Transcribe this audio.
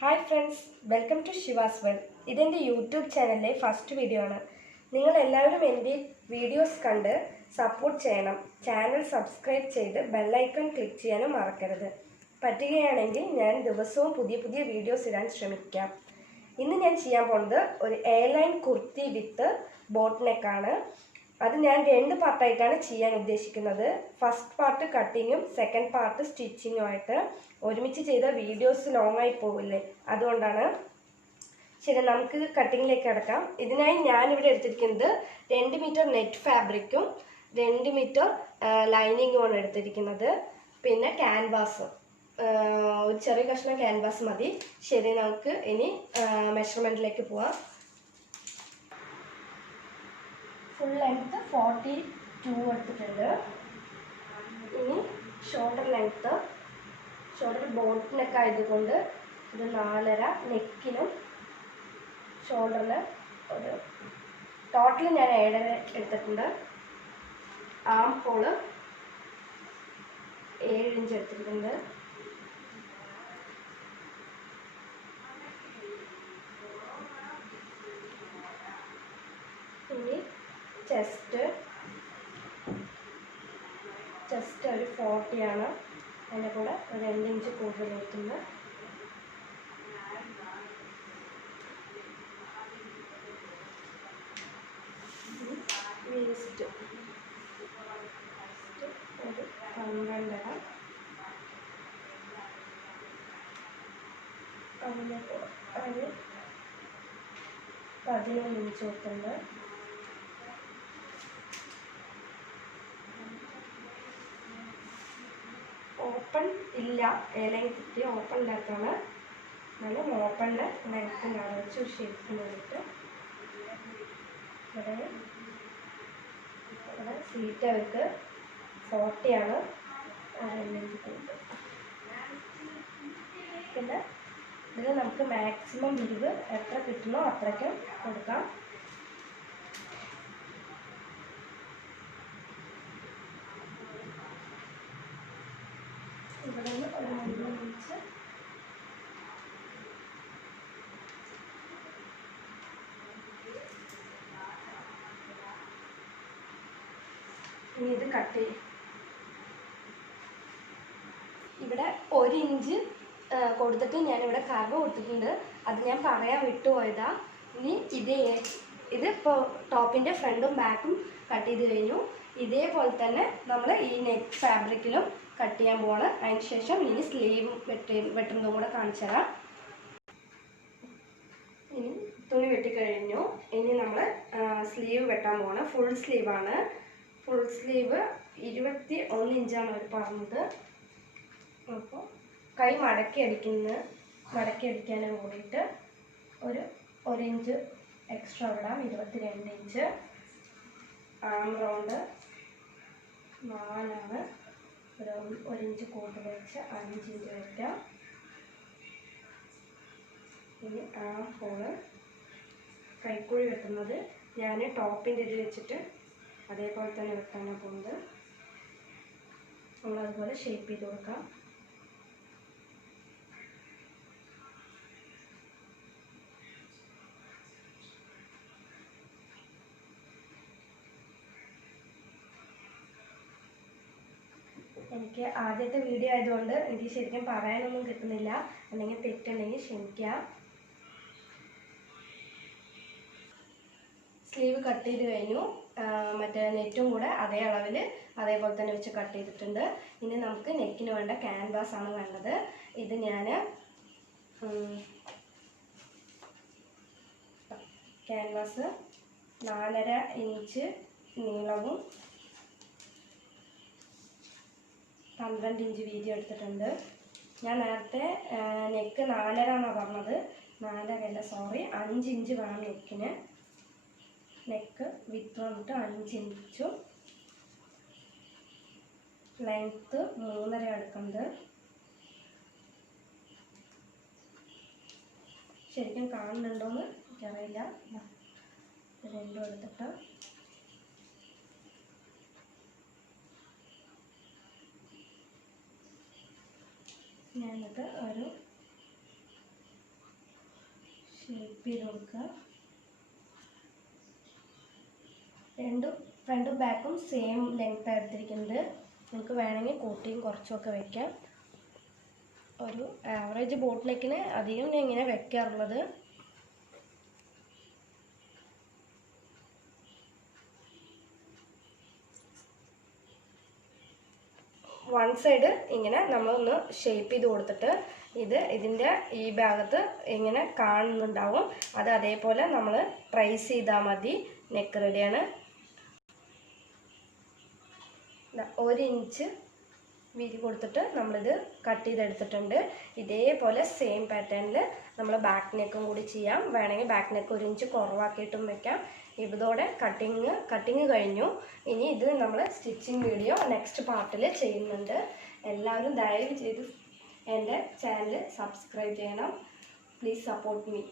Hi friends, welcome to Shiva's world. ഇതെൻ്റെ YouTube ചാനലിലെ first video ആണ്. നിങ്ങൾ എല്ലാവരും എൻ്റെ വീഡിയോസ് കണ്ട് സപ്പോർട്ട് ചെയ്യണം. ചാനൽ സബ്സ്ക്രൈബ് ചെയ്ത് ബെല്ലൈക്കൺ ക്ലിക്ക് ചെയ്യാനും മറക്കരുത്. പറ്റുകയാണെങ്കിൽ ഞാൻ ദിവസവും പുതിയ പുതിയ വീഡിയോസ് ഇടാൻ ശ്രമിക്കാം. ഇന്ന് ഞാൻ ചെയ്യാൻ പോകുന്നത് ഒരു എയർലൈൻ കുർത്തി വിത്ത് ബോട്ട് നെക്കാണ്. അത് ഞാൻ രണ്ട് പാർട്ടായിട്ടാണ് ചെയ്യാൻ ഉദ്ദേശിക്കുന്നത്. ഫസ്റ്റ് പാർട്ട് കട്ടിങ്ങും സെക്കൻഡ് പാർട്ട് സ്റ്റിച്ചിങ്ങും ആയിട്ട് ഒരുമിച്ച് ചെയ്ത വീഡിയോസ് ലോങ് ആയി പോകില്ലേ, അതുകൊണ്ടാണ്. ശരി, നമുക്ക് കട്ടിങ്ങിലേക്ക് കിടക്കാം. ഇതിനായി ഞാനിവിടെ എടുത്തിരിക്കുന്നത് 2 മീറ്റർ നെറ്റ് ഫാബ്രിക്കും 2 മീറ്റർ ലൈനിങ്ങുമാണ് എടുത്തിരിക്കുന്നത്. പിന്നെ ക്യാൻവാസ്, ഒരു ചെറിയ കഷ്ണം ക്യാൻവാസ് മതി. ശരി, നമുക്ക് ഇനി മെഷർമെൻറ്റിലേക്ക് പോവാം. ഫുൾ ലെങ്ത്ത് 42 എടുത്തിട്ടുണ്ട്. ഇനി ഷോൾഡർ ലെങ്ത്ത്, ഷോൾഡർ ബോട്ടിനൊക്കെ ആയതുകൊണ്ട് ഒരു 4.5, നെക്കിനും ഷോൾഡറിൽ ഒരു ടോട്ടൽ ഞാൻ 7 എടുത്തിട്ടുണ്ട്. ആം ഹോള് 7 ഇഞ്ച് എടുത്തിട്ടുണ്ട്. ഇനി ചെസ്റ്റ് ഒരു 40 ആണ്. അതിൻ്റെ കൂടെ ഒരു 2 ഇഞ്ച് കൂടുതൽ എടുക്കുന്നത്. വേസ്റ്റ് ഒരു 12.5. അതിന് 11 ഇഞ്ച് കൊടുക്കുന്നത്. ഓപ്പൺ ഇല്ല, ഏലയും കുത്തി ഓപ്പൺ ഇല്ലാത്തതാണ്. എന്നാലും ഓപ്പണിൻ്റെ ലെങ്ത്തിനാണ് വെച്ച് ഒരു ഷേപ്പിന് വേണ്ടിയിട്ട് ഇവിടെ സീറ്റ് അവർക്ക് 40 ആണ്. 2 ഇഞ്ച് കൂടുതൽ. പിന്നെ ഇതിൽ നമുക്ക് മാക്സിമം വിരിവ് എത്ര കിട്ടുന്നോ അത്രയ്ക്കും കൊടുക്കാം. ഇവിടെ നിന്ന് ഒരു 3 ഇഞ്ച് ഇനി ഇത് കട്ട് ചെയ്യും. ഇവിടെ 1 ഇഞ്ച് കൊടുത്തിട്ട് ഞാനിവിടെ കർവ് കൊടുത്തിട്ടുണ്ട്. അത് ഞാൻ പറയാൻ വിട്ടുപോയതാ. ഇനി ഇത് ഇപ്പോൾ ടോപ്പിൻ്റെ ഫ്രണ്ടും ബാക്കും കട്ട് ചെയ്ത് കഴിഞ്ഞു. ഇതേപോലെ തന്നെ നമ്മൾ ഈ നെക്ക് ഫാബ്രിക്കിലും കട്ട് ചെയ്യാൻ പോവാണ്. അതിന് ശേഷം ഇനി സ്ലീവ് വെട്ടുന്നതും കൂടെ കാണിച്ചു തരാം. ഇനി തുണി വെട്ടിക്കഴിഞ്ഞു. ഇനി നമ്മൾ സ്ലീവ് വെട്ടാൻ പോവാണ്. ഫുൾ സ്ലീവാണ്. ഫുൾ സ്ലീവ് 21 ഇഞ്ചാണ് അവർ പറഞ്ഞത്. അപ്പോൾ കൈ മടക്കി അടിക്കാനും കൂടിയിട്ട് ഒരു ഇഞ്ച് എക്സ്ട്രാ ഇടാം. 22 ഇഞ്ച്. ആം റൗണ്ട് 4ആണ്. ഒരു ഇഞ്ച് കൂടുതൽ വെച്ച് 5 ഇഞ്ച് വയ്ക്കാം. ഇനി ആം ഹോള് കൈക്കുഴി വെട്ടുന്നത് ഞാൻ ടോപ്പിൻ്റെ ഇത് വെച്ചിട്ട് അതേപോലെ തന്നെ വെട്ടാനാണ് പോകുന്നത്. നമ്മളതുപോലെ ഷേപ്പ് ചെയ്ത് കൊടുക്കാം. എനിക്ക് ആദ്യത്തെ വീഡിയോ ആയതുകൊണ്ട് എനിക്ക് ശരിക്കും പറയാനൊന്നും കിട്ടുന്നില്ല. അല്ലെങ്കിൽ തെറ്റുണ്ടെങ്കിൽ ക്ഷമിക്കാം. സ്ലീവ് കട്ട് ചെയ്ത് കഴിഞ്ഞു. മറ്റേ നെറ്റും കൂടെ അതേ അളവിൽ അതേപോലെ തന്നെ വെച്ച് കട്ട് ചെയ്തിട്ടുണ്ട്. ഇനി നമുക്ക് നെക്കിന് വേണ്ട ക്യാൻവാസ് ആണ് വേണ്ടത്. ഇത് ഞാൻ ക്യാൻവാസ് 4.5 ഇഞ്ച് നീളവും 12 ഇഞ്ച് വീതി എടുത്തിട്ടുണ്ട്. ഞാൻ നേരത്തെ നെക്ക് 4.5 എന്നാണ് പറഞ്ഞത്. 4.5 സോറി, 5 ഇഞ്ച് വേണം നെക്കിന്. നെക്ക് വിത്ത് വന്നിട്ട് 5 ഇഞ്ചും ലെങ്ത്ത് 3.5 എടുക്കുന്നത്. ശരിക്കും കാണുന്നുണ്ടോയെന്ന് എനിക്കറിയില്ല. രണ്ടും എടുത്തിട്ട് ഞാനിത് ഒരു ഷേപ്പ് ചെയ്ത് കൊടുക്കുക. ഫ്രണ്ടും ബാക്കും സെയിം ലെങ്ത് എടുത്തിരിക്കുന്നത്. നമുക്ക് വേണമെങ്കിൽ കൂട്ടിയും കുറച്ചുമൊക്കെ വയ്ക്കാം. ഒരു ആവറേജ് ബോട്ട് നെക്കിന് അധികം ഞാൻ ഇങ്ങനെ വെക്കാറുള്ളത്. വൺ സൈഡ് ഇങ്ങനെ നമ്മളൊന്ന് ഷേപ്പ് ചെയ്ത് കൊടുത്തിട്ട് ഇതിൻ്റെ ഈ ഭാഗത്ത് ഇങ്ങനെ കാണുന്നുണ്ടാവും. അത് അതേപോലെ നമ്മൾ ട്രേസ് ചെയ്താൽ മതി. നെക്ക് റെഡിയാണ്. 1 ഇഞ്ച് വീതി കൊടുത്തിട്ട് നമ്മളിത് കട്ട് ചെയ്തെടുത്തിട്ടുണ്ട്. ഇതേപോലെ സെയിം പാറ്റേണിൽ നമ്മൾ ബാക്ക് നെക്കും കൂടി ചെയ്യാം. വേണമെങ്കിൽ ബാക്ക് നെക്ക് 1 ഇഞ്ച് കുറവാക്കിയിട്ടും വെക്കാം. ഇതോടെ കട്ടിങ് കഴിഞ്ഞു. ഇനി ഇത് നമ്മൾ സ്റ്റിച്ചിങ് വീഡിയോ നെക്സ്റ്റ് പാർട്ടിൽ ചെയ്യുന്നുണ്ട്. എല്ലാവരും ദയവ് ചെയ്ത് എൻ്റെ ചാനൽ സബ്സ്ക്രൈബ് ചെയ്യണം. Please support me.